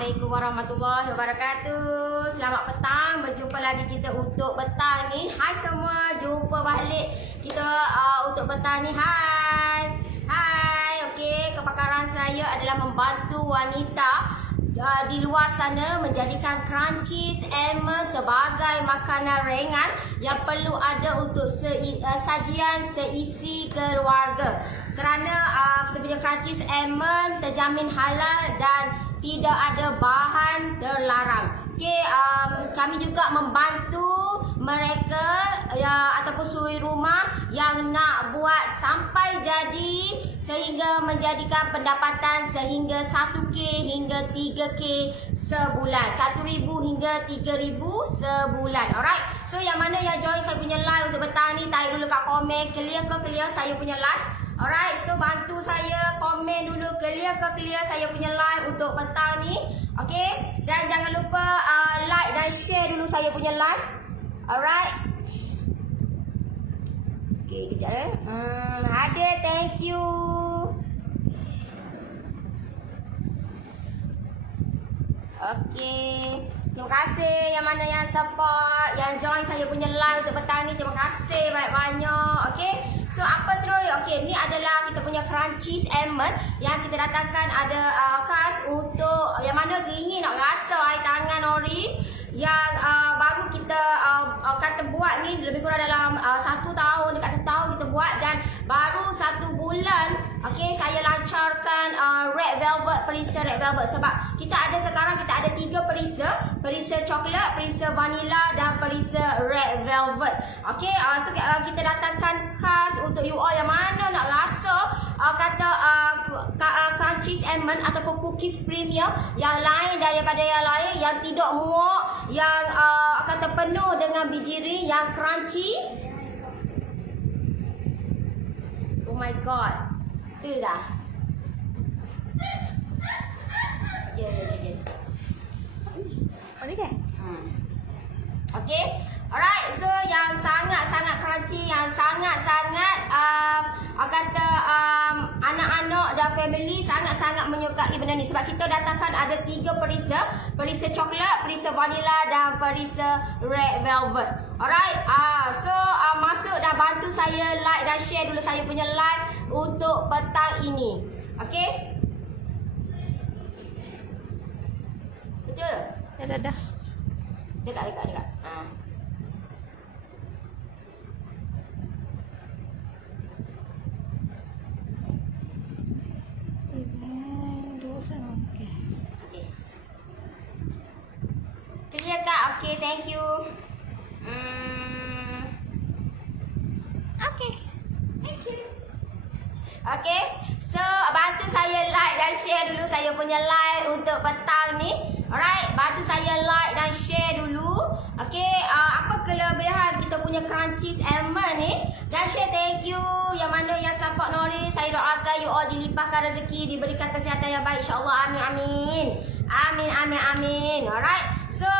Assalamualaikum warahmatullahi wabarakatuh. Selamat petang. Berjumpa lagi kita untuk petang ni. Hai semua, jumpa balik kita untuk petang ni. Hai. Okey, kepakaran saya adalah membantu wanita di luar sana menjadikan crunchies almond sebagai makanan ringan yang perlu ada untuk sajian seisi keluarga. Kerana kita punya crunchies almond terjamin halal dan tidak ada bahan terlarang. Okey, kami juga membantu mereka ataupun suri rumah yang nak buat sampai jadi sehingga menjadikan pendapatan sehingga 1K hingga 3K sebulan. 1,000 hingga 3,000 sebulan. Alright. So yang mana yang join saya punya live untuk petang ni, type dulu kat komen clear ke clear saya punya live. Alright, so bantu saya komen dulu clear ke clear saya punya live untuk petang ni. Okay, dan jangan lupa like dan share dulu saya punya live. Alright. Okay, kejap ada, thank you. Okay, terima kasih yang mana yang support, yang join saya punya live untuk petang ni. Terima kasih banyak-banyak. Okay, so apa terus? Okay, ni adalah kita punya crunchies almond yang kita datangkan ada khas untuk yang mana ingin nak rasa air tangan Oris yang baru kita kata buat ni lebih kurang dalam 1 tahun, dekat 1 tahun kita buat, dan baru 1 bulan okay, saya lancarkan red velvet, perisa red velvet. Sebab kita ada sekarang, kita ada 3 perisa, perisa coklat, perisa vanilla dan perisa red velvet. Okay, so kita datangkan khas untuk you all yang mana nak rasa crunchies almond ataupun cookies premium yang lain daripada yang lain, yang tidak muak, yang kata penuh dengan biji yang crunchy. Oh my god, tu dah. Ya. Boleh ke? Okay, alright. So yang sangat-sangat crunchy, yang sangat-sangat kata anak-anak dan family sangat-sangat menyukai benda ni. Sebab kita datangkan ada 3 perisa, perisa coklat, perisa vanilla dan perisa red velvet. Alright, so masuk dan bantu saya like dan share dulu saya punya live untuk petang ini. Okay, betul? Dah. Dekat. Okay. Clear kak? Okay, thank you. Okay. Thank you. Okay, so bantu saya like dan share dulu saya punya live untuk petang ni. Alright, bantu saya like dan share dulu. Okay, apa kelebihan kita punya crunchies almond ni. Dan share, thank you yang mana yang support Nori. Saya doakan you all dilimpahkan rezeki, diberikan kesihatan yang baik, insyaAllah. Amin. Alright, so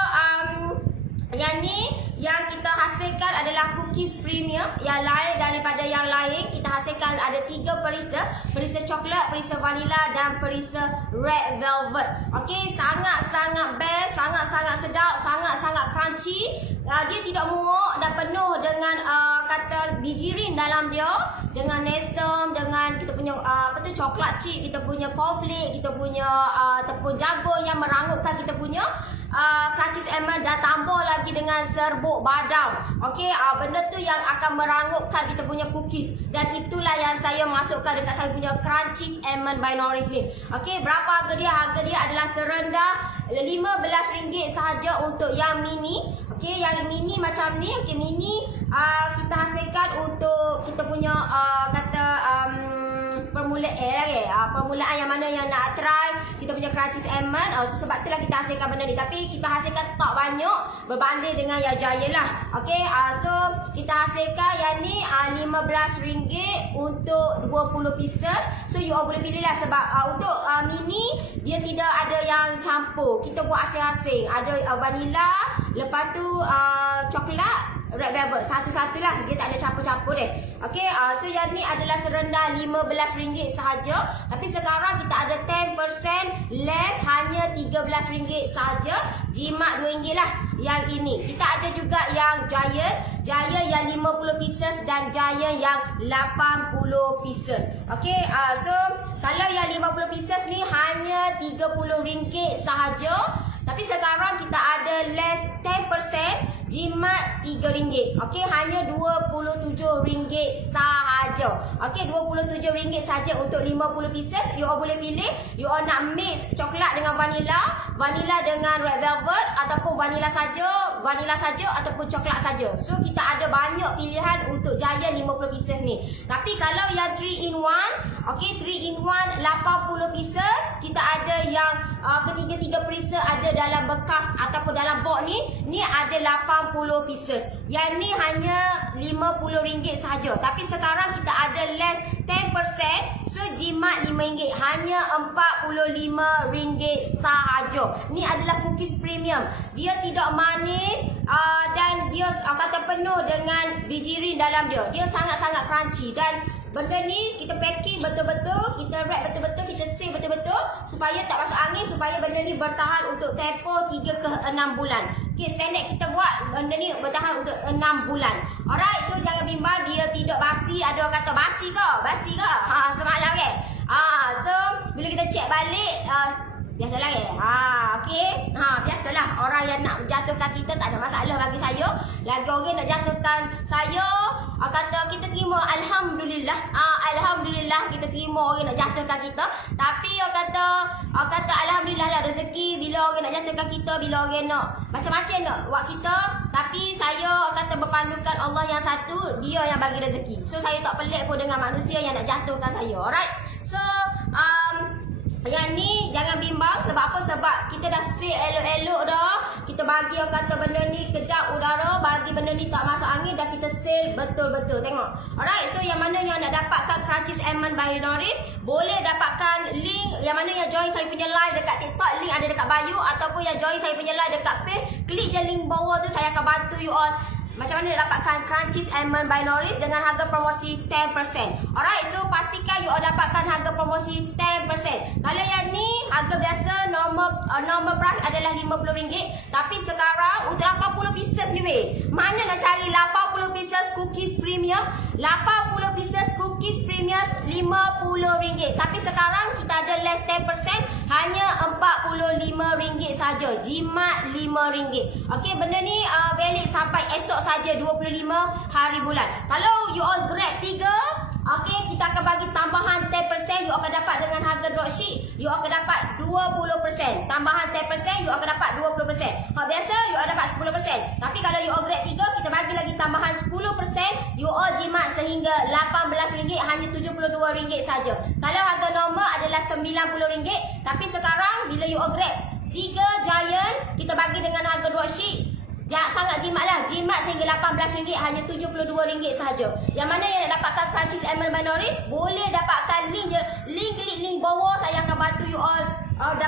yang ni yang kita hasilkan adalah cookies premium yang lain daripada yang lain. Kita hasilkan ada 3 perisa, perisa coklat, perisa vanilla dan perisa red velvet. Okey, sangat-sangat best, sangat-sangat sedap, sangat-sangat crunchy. Dia tidak muak dan penuh dengan kata bijirin dalam dia, dengan nestem, dengan kita punya coklat chip, kita punya cornflake, kita punya tepung jagung yang merangupkan kita punya crunchies almond, dan tambah lagi dengan serbuk badam. Okey, benda tu yang akan merangupkan kita punya cookies, dan itulah yang saya masukkan dekat saya punya crunchies almond by Noris ni. Okey, berapa harga dia? Harga dia adalah serendah RM15 sahaja untuk yang mini. Okey, yang mini macam ni. Okey, mini kita hasilkan untuk kita punya permulaan yang mana yang nak try kita punya crunchies almond. So sebab itulah kita hasilkan benda ni. Tapi kita hasilkan tak banyak berbanding dengan yang Jaya lah. Okay, so kita hasilkan yang ni RM15 untuk 20 pieces. So you all boleh pilih lah. Sebab untuk mini dia tidak ada yang campur. Kita buat asing-asing. Ada vanilla, lepas tu coklat, red velvet. Satu-satulah, dia tak ada campur-campur deh. Okey, so yang ni adalah serendah RM15 sahaja. Tapi sekarang kita ada 10% less, hanya RM13 sahaja. Jimat RM2 lah yang ini. Kita ada juga yang Giant yang 50 pieces dan Giant yang 80 pieces. Okey, so kalau yang 50 pieces ni hanya RM30 sahaja. Tapi sekarang kita ada less 10%, jimat RM3. Okey, hanya RM27 sahaja. Okey, RM27 sahaja untuk 50 pieces. You all boleh pilih, you all nak mix coklat dengan vanilla dengan red velvet, ataupun vanilla saja ataupun coklat saja. So kita ada banyak pilihan untuk Giant 50 pieces ni. Tapi kalau yang 3 in 1, okey, 3 in 1 80 pieces, kita ada yang ketiga-tiga perisa ada dalam bekas ataupun dalam box ni ada 80 pieces. Yang ni hanya RM50 sahaja. Tapi sekarang kita ada less 10%, so jimat RM5, hanya RM45 sahaja. Ni adalah cookies premium. Dia tidak manis dan dia kata penuh dengan bijirin dalam dia. Dia sangat-sangat crunchy dan benda ni kita packing betul-betul, kita wrap betul-betul, kita seal betul-betul supaya tak masuk angin, supaya benda ni bertahan untuk tempoh 3 ke 6 bulan. Okay, standard kita buat benda ni bertahan untuk 6 bulan. Alright, so jangan bimbang dia tidak basi. Ada orang kata basi ke? Semalam ke? So bila kita check balik, biasalah okey. Biasalah orang yang nak jatuhkan kita tak ada masalah bagi saya. Lagi orang nak jatuhkan saya, kata kita terima, alhamdulillah. Alhamdulillah kita terima orang nak jatuhkan kita. Tapi orang kata alhamdulillah lah rezeki bila orang nak jatuhkan kita, bila orang nak macam-macam nak buat kita. Tapi saya kata berpandukan Allah yang satu, dia yang bagi rezeki. So saya tak pelik pun dengan manusia yang nak jatuhkan saya. Alright. So yang ni jangan bimbang. Sebab apa? Sebab kita dah seal elok-elok dah. Kita bagi orang kata benda ni kedap udara, bagi benda ni tak masuk angin, dah kita seal betul-betul. Tengok. Alright, so yang mana yang nak dapatkan Crunchies Almond by Norris, boleh dapatkan link. Yang mana yang join saya punya live dekat TikTok, link ada dekat bio. Ataupun yang join saya punya live dekat page, klik je link bawah tu, saya akan bantu you all macam mana nak dapatkan Crunchies Almond by Norris dengan harga promosi 10%. Alright, so pastikan you all dapatkan harga promosi 10%. Kalau yang ni harga biasa normal price adalah RM50. Tapi sekarang untuk 80 pieces ni weh, mana nak cari 80 pieces cookies premium? 80 pieces cookies premium RM50. Tapi sekarang kita ada less 10%, hanya RM45 saja. Jimat RM5. Okey, benda ni valid sampai esok saja, 25 hari bulan. Kalau you all grab 3, okey, kita akan bagi tambahan 10%. You akan dapat dengan harga dropship, you akan dapat 20%. Tambahan 10%, you akan dapat 20%. Hak biasa you all dapat 10%. Tapi kalau you all grab 3, kita bagi lagi tambahan 10%. You all jimat sehingga RM18, hanya RM72 saja. Kalau harga normal adalah RM90. Tapi sekarang bila you all grab 3 Giant, kita bagi dengan harga dropship sangat jimat lah. Jimat sehingga RM18, hanya RM72 sahaja. Yang mana yang nak dapatkan Crunchies Almond by Norris, boleh dapatkan link je. Klik link bawah, saya akan bantu you all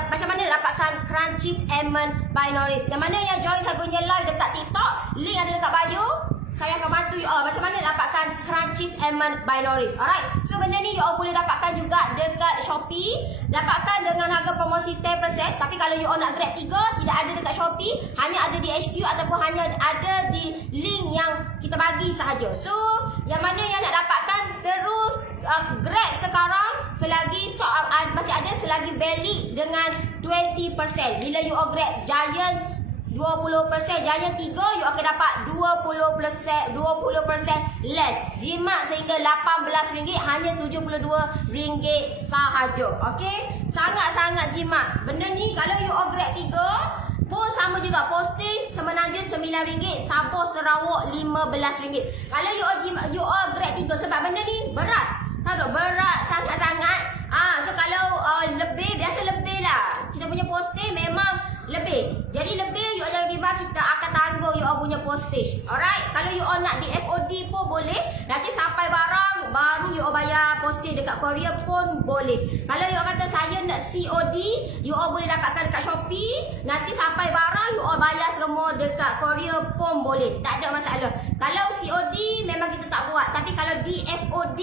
macam mana nak dapatkan Crunchies Almond by Norris. Yang mana yang join saya punya live dekat TikTok, link ada dekat bio. Saya akan bantu you all macam mana dapatkan Crunchies Almond by Norris. Alright. So benda ni you all boleh dapatkan juga dekat Shopee. Dapatkan dengan harga promosi 10%. Tapi kalau you all nak grab 3, tidak ada dekat Shopee, hanya ada di HQ ataupun hanya ada di link yang kita bagi sahaja. So yang mana yang nak dapatkan, terus grab sekarang selagi stok masih ada, selagi valid dengan 20%. Bila you all grab Giant 20%, Giant 3, you akan dapat 20% less. Jimat sehingga RM18, hanya RM72 sahaja. Okey, sangat-sangat jimat. Benda ni kalau you all grab 3 pun sama juga, postage Semenanjung RM9, Sabah Sarawak RM15. Kalau you all grab 3, sebab benda ni berat. Tahu tak? Berat sangat-sangat. So kalau lebih, biasa lebih lah. Kita punya postage memang lebih. Jadi lebih, you all jangan bimbang, kita akan tanggung you all punya postage. Alright, kalau you all nak di FOD pun boleh. Nanti sampai barang baru you all bayar postage dekat Korea pun boleh. Kalau you all kata saya nak COD, you all boleh dapatkan dekat Shopee. Nanti sampai barang you all bayar semua dekat Korea pun boleh. Tak ada masalah. Kalau COD memang kita tak buat, tapi kalau DFOD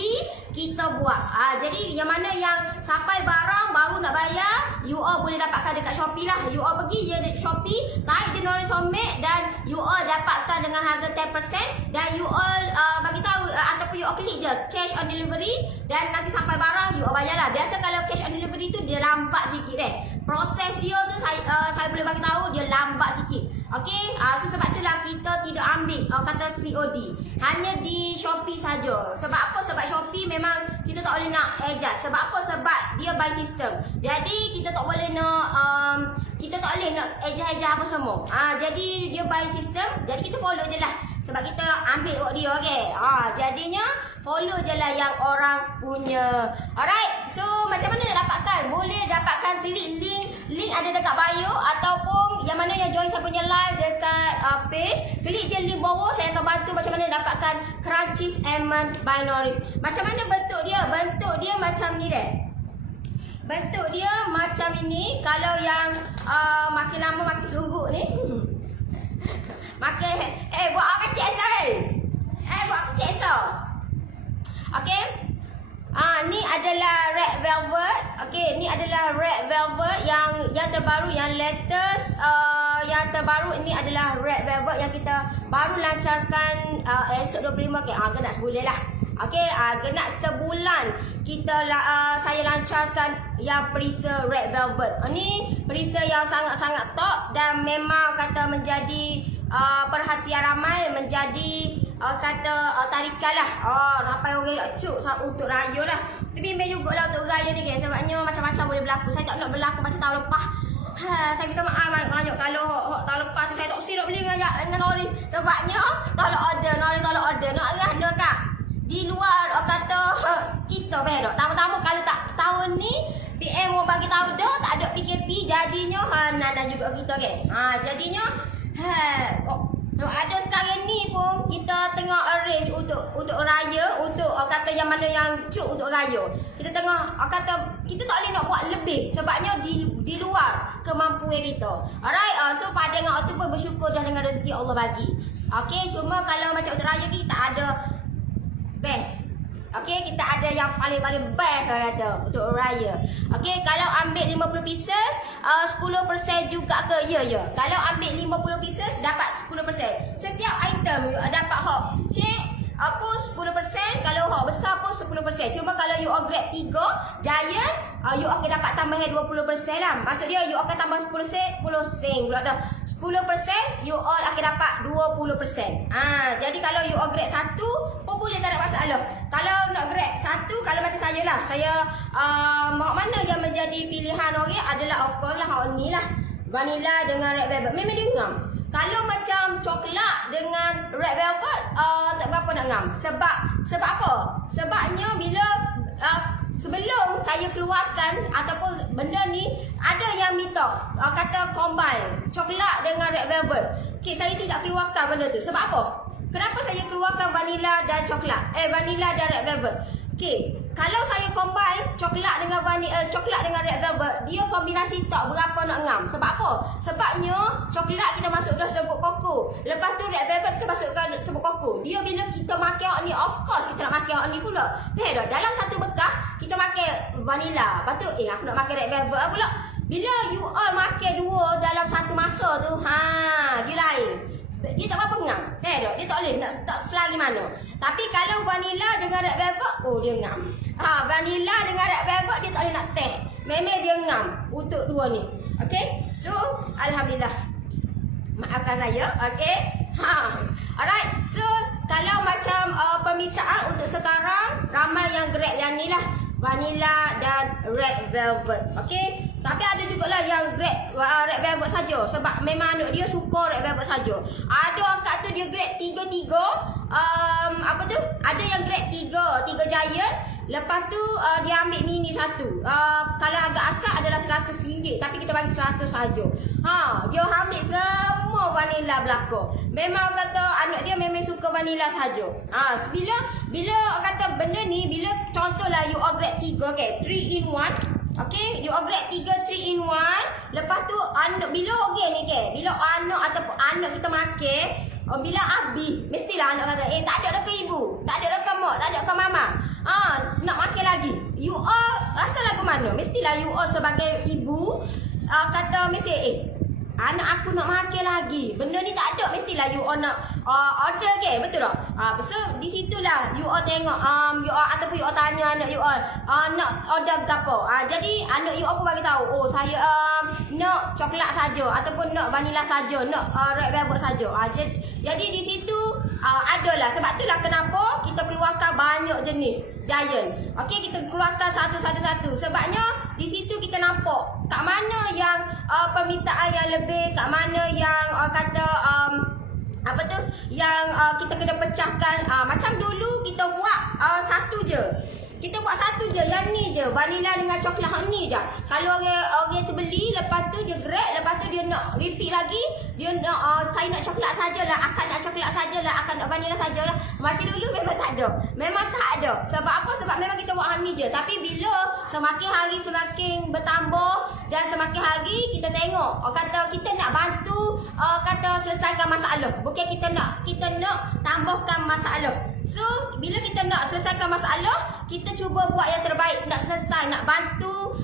kita buat. Jadi yang mana yang sampai barang baru nak bayar, you all boleh dapatkan dekat Shopee lah. You all pergi je dekat Shopee, tarik je Knowledge Homemade dan you all dapatkan dengan harga 10% dan you all bagi tahu ataupun you all klik je cash on delivery dan nanti sampai barang you all bayar lah. Biasa kalau cash on delivery tu dia lambat sikit proses dia tu saya boleh bagi tahu dia lambat sikit. Okey, so sebab itulah kita tidak ambil kata COD. Hanya di Shopee saja. Sebab apa? Sebab Shopee memang kita tak boleh nak adjust. Sebab apa? Sebab dia by system. Jadi kita tak boleh nak adjust apa semua. Jadi dia by system. Jadi kita follow je lah. Sebab kita ambil buat dia, okey. Jadinya follow je lah yang orang punya. Alright. So macam mana nak dapatkan? Boleh dapatkan klik link ada dekat bio ataupun yang mana yang join saya punya live dekat page. Klik je link bawah, saya akan bantu macam mana dapatkan Crunchies Almond by Norris. Macam mana bentuk dia? Bentuk dia macam ni Bentuk dia macam ini. Kalau yang makin lama makin seruguk ni. Makin buat apa kecil esok buat kecil esok. Okey. Ni adalah red velvet. Okey, ni adalah red velvet yang terbaru, yang latest, yang terbaru. Ini adalah red velvet yang kita baru lancarkan esok 25 okey. Genap sebulan lah. Okey, genap sebulan kita saya lancarkan yang perisa red velvet. Ni perisa yang sangat-sangat top dan memang kata menjadi perhatian ramai, menjadi tarikan lah. Ramai orang nak cuk untuk raya lah. Tapi bimbing jugalah untuk raya ni guys. Sebabnya macam-macam boleh berlaku. Saya tak nak berlaku macam tahun lepas. Saya minta maaf banyak kalau tahun lepas tu saya tak usir nak beli dengan Norris. Sebabnya tolak order, Norris tolak order. Nak rana kak. Di luar kata kita berak. Tamu-tamu kalau tak tahun ni PM mau bagi tahu dah tak ada PKP, jadinya nana juga kita ke. Jadinya ada sekarang ni pun kita tengah arrange untuk raya, untuk kata yang mana yang cuk untuk raya. Kita tengah kata kita tak boleh nak buat lebih sebabnya di luar kemampuan kita. Alright, so pada dengan Oktober bersyukur dah dengan rezeki Allah bagi. Okey, cuma kalau macam untuk raya kita ada best. Okey, kita ada yang paling-paling best orang kata untuk raya. Okey, kalau ambil 50 pieces 10% juga ke? Ya. Kalau ambil 50 pieces dapat 10%. Setiap item dapat hok cek apa 10%, kalau hok besar pun 10%. Cuma kalau you upgrade 3 giant, you akan dapat tambahan 20% lah. Maksud dia you akan tambah 10 sen pula dah. 10% you all akan dapat 20%. Jadi kalau you upgrade 1 pun boleh, tak ada masalah. Kalau nak grade 1, kalau macam saya lah, saya mana yang menjadi pilihan orang adalah of course lah hok ni lah. Vanilla dengan red velvet. Memang dia ngam. Kalau macam coklat dengan red velvet tak berapa nak ngam. Sebab apa? Sebabnya bila sebelum saya keluarkan ataupun benda ni ada yang minta kata combine coklat dengan red velvet. Okay, saya tidak keluarkan benda tu. Sebab apa? Kenapa saya keluarkan vanilla dan coklat? Vanilla dan red velvet. Okay, kalau saya combine coklat dengan coklat dengan red velvet, dia kombinasi tak berapa nak ngam. Sebab apa? Sebabnya coklat kita masuk dalam serbuk koko. Lepas tu red velvet kita masukkan serbuk koko. Dia bila kita makan ni, of course kita nak makan ni pula. Dah dalam satu bekas kita makan vanilla. Lepas tu aku nak makan red velvet pula. Bila you all makan dua dalam satu masa tu, dia lain. Dia tak berapa ngam. Dia tak boleh nak tak selagi mana. Tapi kalau vanilla dengan red velvet, dia ngam. Vanilla dengan red velvet dia tak boleh nak teh. Memang dia ngam untuk dua ni. Okey? So, alhamdulillah. Maafkan saya. Okey? Alright. So, kalau macam permintaan untuk sekarang, ramai yang grade yang ni lah. Vanilla dan red velvet. Okey? Tapi ada jugalah yang grade red velvet saja. Sebab memang anak dia suka red velvet saja. Ada akak tu dia grade 3 apa tu? Ada yang grade 3 giant. Lepas tu dia ambil mini satu. Kalau agak asal adalah RM100, tapi kita bagi 100 saja. Dia ambil semua vanilla belaka. Memang kata anak dia memang suka vanilla saja. Bila kata benda ni, bila contohlah you upgrade 3, okay, 3 in 1. Okay, you upgrade 3 in 1. Lepas tu anak bila orang ni ke, bila anak ataupun anak kita makan, Bila habis, mestilah anak kata, tak ada dekat ibu, tak ada dekat mak, tak ada dekat mama. Nak makan lagi. You all rasa lagu mana? Mestilah you all sebagai ibu kata mesti, anak aku nak makan lagi. Benda ni tak ada, mestilah you all nak order ke, betul tak? So di situlah you all tengok you all ataupun you all tanya anak you all nak order gapo. Jadi anak you all pun bagi tahu, oh saya nak coklat saja ataupun nak vanila saja, nak red velvet saja. Jadi di situ adalah sebab itulah kenapa kita keluarkan banyak jenis Giant. Okey, kita keluarkan satu-satu. Sebabnya di situ kita nampak kat mana yang permintaan yang lebih, kat mana yang kata apa tu yang kita kena pecahkan. Macam dulu kita buat satu je. Kita buat satu je, yang ni je, vanila dengan coklat ni je. Kalau orang tu beli, lepas tu dia grab, lepas tu dia nak repeat lagi, dia nak saya nak coklat sajalah, akak nak coklat sajalah, akak nak vanila sajalah. Macam dulu memang tak ada. Memang tak ada. Sebab apa? Sebab memang kita buat ni je. Tapi bila semakin hari semakin bertambah dan semakin hari kita tengok, kata kita nak bantu kata selesaikan masalah. Bukan kita nak tambahkan masalah. So, bila kita nak selesaikan masalah, kita cuba buat yang terbaik, nak selesai, nak bantu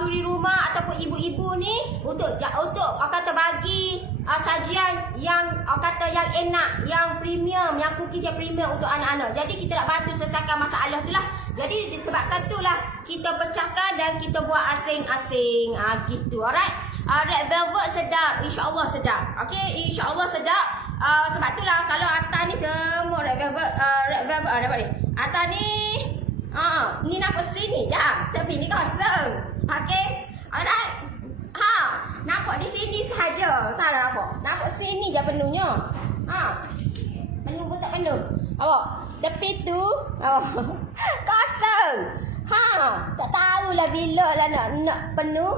suri rumah ataupun ibu-ibu ni untuk kata bagi sajian yang kata yang enak, yang premium, yang cookies yang premium untuk anak-anak. Jadi kita nak bantu selesaikan masalah tu lah. Jadi disebabkan tu lah kita pecahkan dan kita buat asing-asing gitu. Alright. Red velvet sedap, insya-Allah sedap. Okey, insya-Allah sedap. Sebab itulah kalau atas ni semua red velvet dapat ni. Atas ni ni nampak sini je, tapi ni kosong. Okey. Alright. Nampak di sini sahaja. Tak ada nampak. Nampak sini je penuhnya. Penuh pun tak penuh. Awak, tepi tu kosong. Tak tahulah bila lah nak penuh.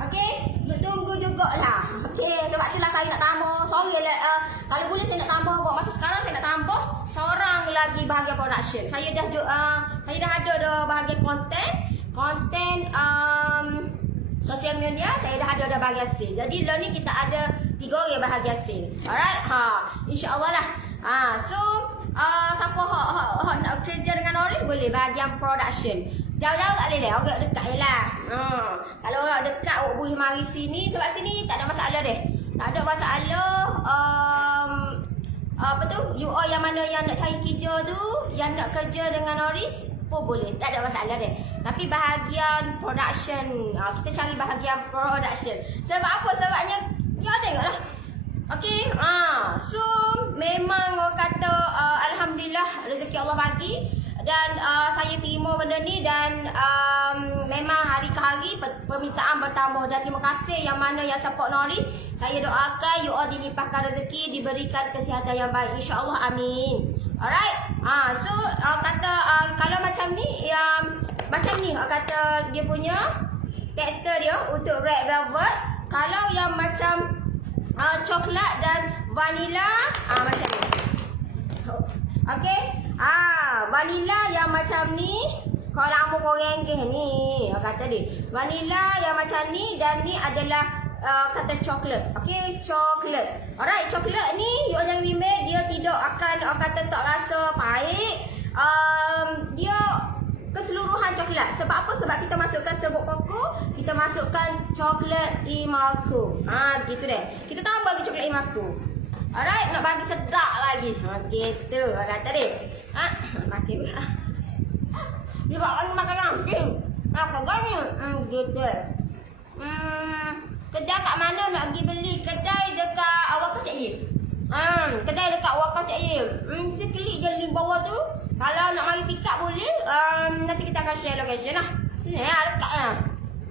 Okey, tunggu jugalah. Okey, sebab itulah saya nak tambah. Sorry lah, kalau boleh saya nak tambah. Buat masa sekarang saya nak tambah seorang lagi bahagian production. Saya dah ada bahagian konten sosial media. Saya dah ada bahagian sale. Jadi lah ni kita ada 3 orang bahagian sale. Alright, insya-Allah lah. So siapa hak nak kerja dengan Oris boleh bahagian production. Jauh-jauh tak boleh, orang dekat je lah. Kalau orang dekat, awak boleh mari sini. Sebab sini tak ada masalah deh. Tak ada masalah. Apa tu? You all yang mana yang nak cari kerja tu, yang nak kerja dengan Oris pun boleh. Tak ada masalah deh. Tapi bahagian production, kita cari bahagian production. Sebab apa? Sebabnya, ya tengoklah. Okey, so memang orang kata alhamdulillah rezeki Allah bagi. Dan saya terima benda ni dan memang hari ke hari permintaan bertambah. Dan terima kasih yang mana yang support Noris. Saya doakan you all dilimpahkan rezeki, diberikan kesihatan yang baik, insya-Allah, amin. Alright. So kata kalau macam ni kata dia punya tekstur dia untuk red velvet. Kalau yang macam coklat dan vanila macam ni. Okey. Vanila yang macam ni, kalau rambut korang ke ni, kata dia. Vanila yang macam ni dan ni adalah kata coklat. Okey, coklat. Alright, coklat ni you jangan bimbang, dia tidak akan kata tak rasa pahit. Dia keseluruhan coklat. Sebab apa? Sebab kita masukkan serbuk koko, kita masukkan coklat Imaco. Gitu deh. Kita tambah lagi coklat Imaco. Alright, nak bagi sedap lagi. Gitu kata dia. Makan. Dia buat makan lagi. Kagaknya. Gitu. Kedai kat mana nak pergi beli? Kedai dekat Wakaf Cik Ye. Kedai dekat Wakaf Cik Ye. Kita klik je link bawah tu. Kalau nak mari pick up boleh. Nanti kita akan share location lah. Sini lah, dekat lah.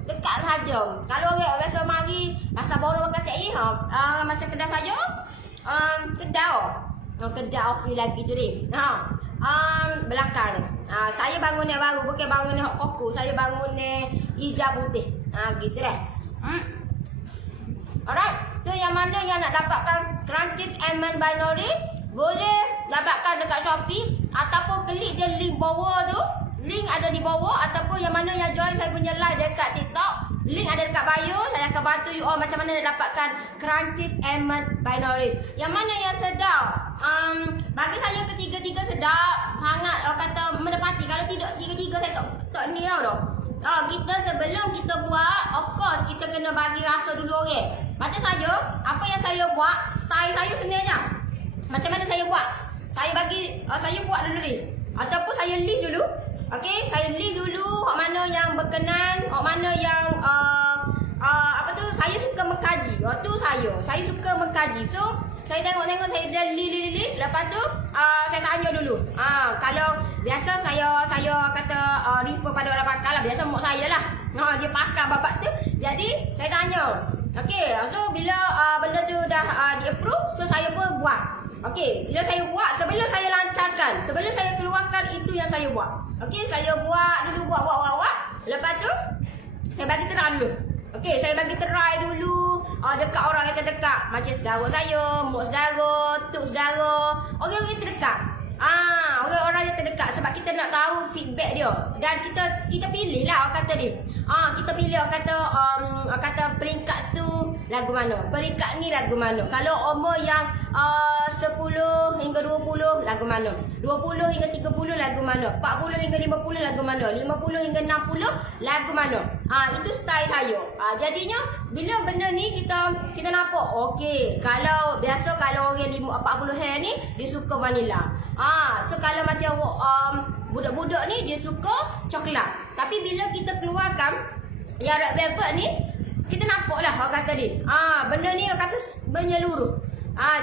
Dekat saja. Kalau orang rasa mari rasa baru Wakaf Cik Ye, macam kedai saja. Kedai office lagi tu dia. Belakang. Saya bangun ni baru, bukan bangun ni hok koko. Saya bangun ni hijau putih. Gitu deh. Alright. So yang mana yang nak dapatkan Crunchies Almond by Nori, boleh dapatkan dekat Shopee ataupun klik je link bawah tu. Link ada di bawah, ataupun yang mana yang join saya punya live dekat TikTok, link ada dekat bio. Saya akan bantu you all macam mana nak dapatkan Crunchies Almond Binaries. Yang mana yang sedap? Bagi saya ketiga-tiga sedap sangat. Orang kata menepati. Kalau tidak tiga-tiga saya tak ni tau. Kita sebelum kita buat, of course kita kena bagi rasa dulu orang. Macam saya, apa yang saya buat, style saya sebenarnya. Macam mana saya buat? Saya bagi, saya buat dulu ni. Ataupun saya list dulu. Okey, saya list dulu hak mana yang berkenan, hak mana yang apa tu, saya suka mengkaji. Waktu saya suka mengkaji. So, saya tengok-tengok, saya dah list. Lepas tu, saya tanya dulu. Kalau biasa saya kata refer pada orang pakar lah. Biasa mak saya lah. Dia pakar babak tu. Jadi, saya tanya. Okey, so bila benda tu dah di-approve, so saya pun buat. Okey, bila saya buat, sebelum saya lancarkan, sebelum saya keluarkan, itu yang saya buat. Okey, saya buat dulu, buat. Lepas tu, saya bagi terang dulu. Okey, saya bagi try dulu dekat orang yang terdekat. Macam saudara saya, mak saudara, tok saudara, orang-orang yang terdekat. Orang-orang yang terdekat, sebab kita nak tahu feedback dia. Dan kita pilih lah orang kata dia. Kita pilih orang kata peringkat tu lagu mana, peringkat ni lagu mana. Kalau umur yang 10 hingga 20 lagu mana, 20 hingga 30 lagu mana, 40 hingga 50 lagu mana, 50 hingga 60 lagu mana. Itu style saya. Jadinya bila benda ni kita nampak, okey, kalau biasa kalau orang 40 hair ni dia suka vanilla. So kalau macam budak-budak ni dia suka coklat. Tapi bila kita keluarkan yang red velvet ni, kita nampak lah orang kata dia. Benda ni orang kata menyeluruh.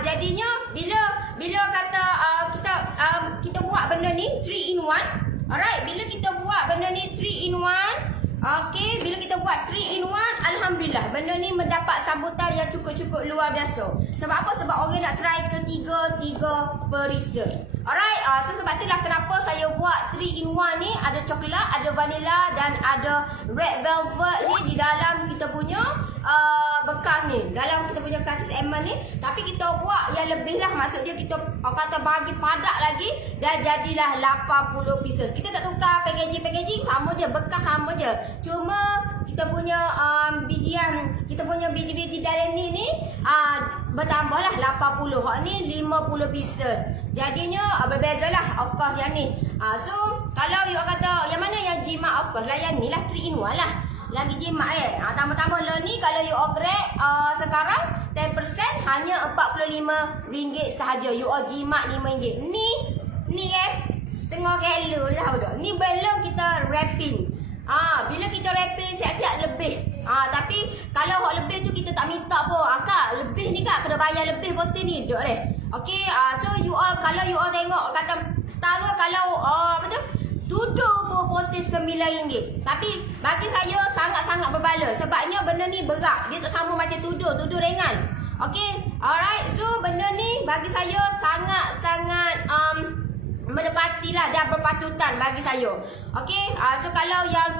Jadinya bila kata kita buat benda ni 3 in 1. Alright, bila kita buat benda ni 3 in 1, okey, bila kita buat 3 in 1, alhamdulillah benda ni mendapat sambutan yang cukup-cukup luar biasa. Sebab apa? Sebab orang nak try tiga perisa. Alright, so sebab itulah kenapa saya buat 3 in 1 ni. Ada coklat, ada vanilla dan ada red velvet ni di dalam kita punya bekas ni, dalam kita punya Crunchies Almond ni. Tapi kita buat yang lebih lah, maksud dia kita kata bagi padat lagi, dan jadilah 80 pieces. Kita tak tukar packaging, sama je, bekas sama je. Cuma kita punya biji-biji dalam ni bertambahlah 80. Hak ni 50 pieces. Jadinya berbezalah, of course yang ni. So kalau you kata yang mana yang jimat, of course lah yang ni lah 3 in 1 lah. Lagi jimat tambah-tambah lah ni. Kalau you upgrade sekarang 10% hanya RM45 sahaja. You jimat RM5. Ni setengah kilo lah budak. Ni belum kita wrapping. Bila kita wrapping siap-siap lebih. Tapi kalau hak lebih tu kita tak minta pun. Kak, lebih ni kak kena bayar lebih poster ni. Duk leh. Okey, so you all, kalau you all tengok kata setara, kalau apa tu? Tudung pun poster RM9. Tapi bagi saya sangat-sangat berbala. Sebabnya benda ni berat. Dia tak sama macam tudung ringan. Okey, alright. So benda ni bagi saya sangat-sangat menepatilah dan berpatutan bagi saya. Okey, so kalau yang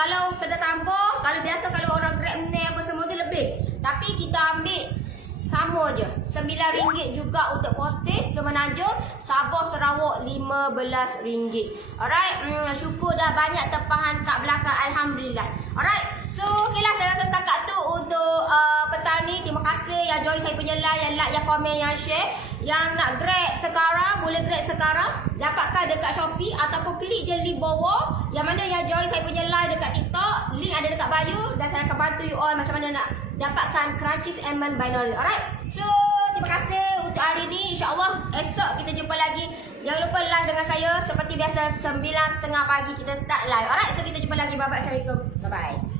kalau kena tambah, kalau biasa kalau orang grab ni apa semua tu lebih. Tapi kita ambil sama je, RM9 juga untuk postage Semenanjung, Sabah Sarawak RM15. Alright, syukur dah banyak tempahan kat belakang, alhamdulillah. Alright, so okeylah, saya rasa setakat tu untuk petang ni. Terima kasih yang join saya punya live, yang like, yang komen, yang share. Yang nak grab sekarang, boleh grab sekarang. Dapatkan dekat Shopee ataupun klik je link bawah. Yang mana yang join saya punya live dekat TikTok, link ada dekat bio. Dan saya akan bantu you all macam mana nak dapatkan Crunchies Almond Binary. Alright, so terima kasih untuk hari ni. InsyaAllah esok kita jumpa lagi. Jangan lupa live dengan saya seperti biasa 9.30 pagi kita start live. Alright, so kita jumpa lagi. Bye-bye. Assalamualaikum. Bye-bye.